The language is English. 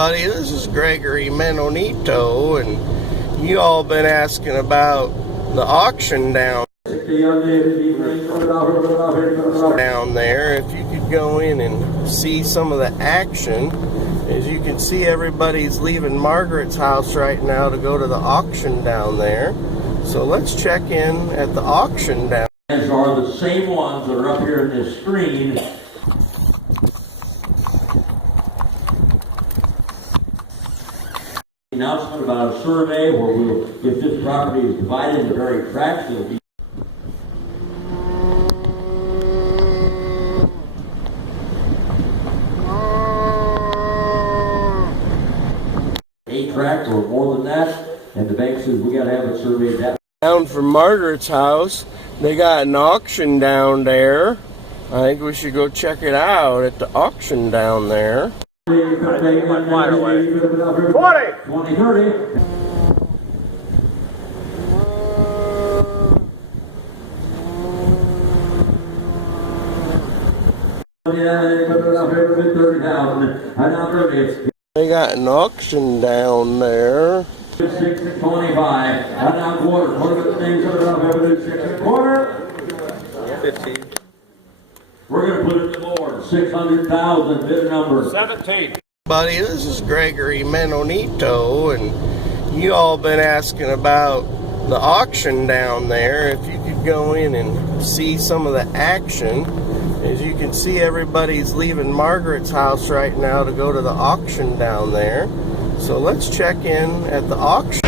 Buddy, this is Gregory Menonito, and you all been asking about the auction down there. If you could go in and see some of the action. As you can see, everybody's leaving Margaret's house right now to go to the auction down there. So let's check in at the auction down there. Are the same ones that are up here in this screen. Announcement about a survey where we'll, if this property is divided into various tracts, it'll be tract or more than that, and the bank says we got to have it surveyed that. Down from Margaret's house, they got an auction down there. I think we should go check it out at the auction down there. 20, 30. They got an auction down there. 625. And now quarter. Quarter of the things that are up here. Quarter. 15. We're going to put it to the board. 600,000. Bid number 17. Buddy, this is Gregory Menonito, and you all been asking about the auction down there. If you could go in and see some of the action. As you can see, everybody's leaving Margaret's house right now to go to the auction down there. So let's check in at the auction.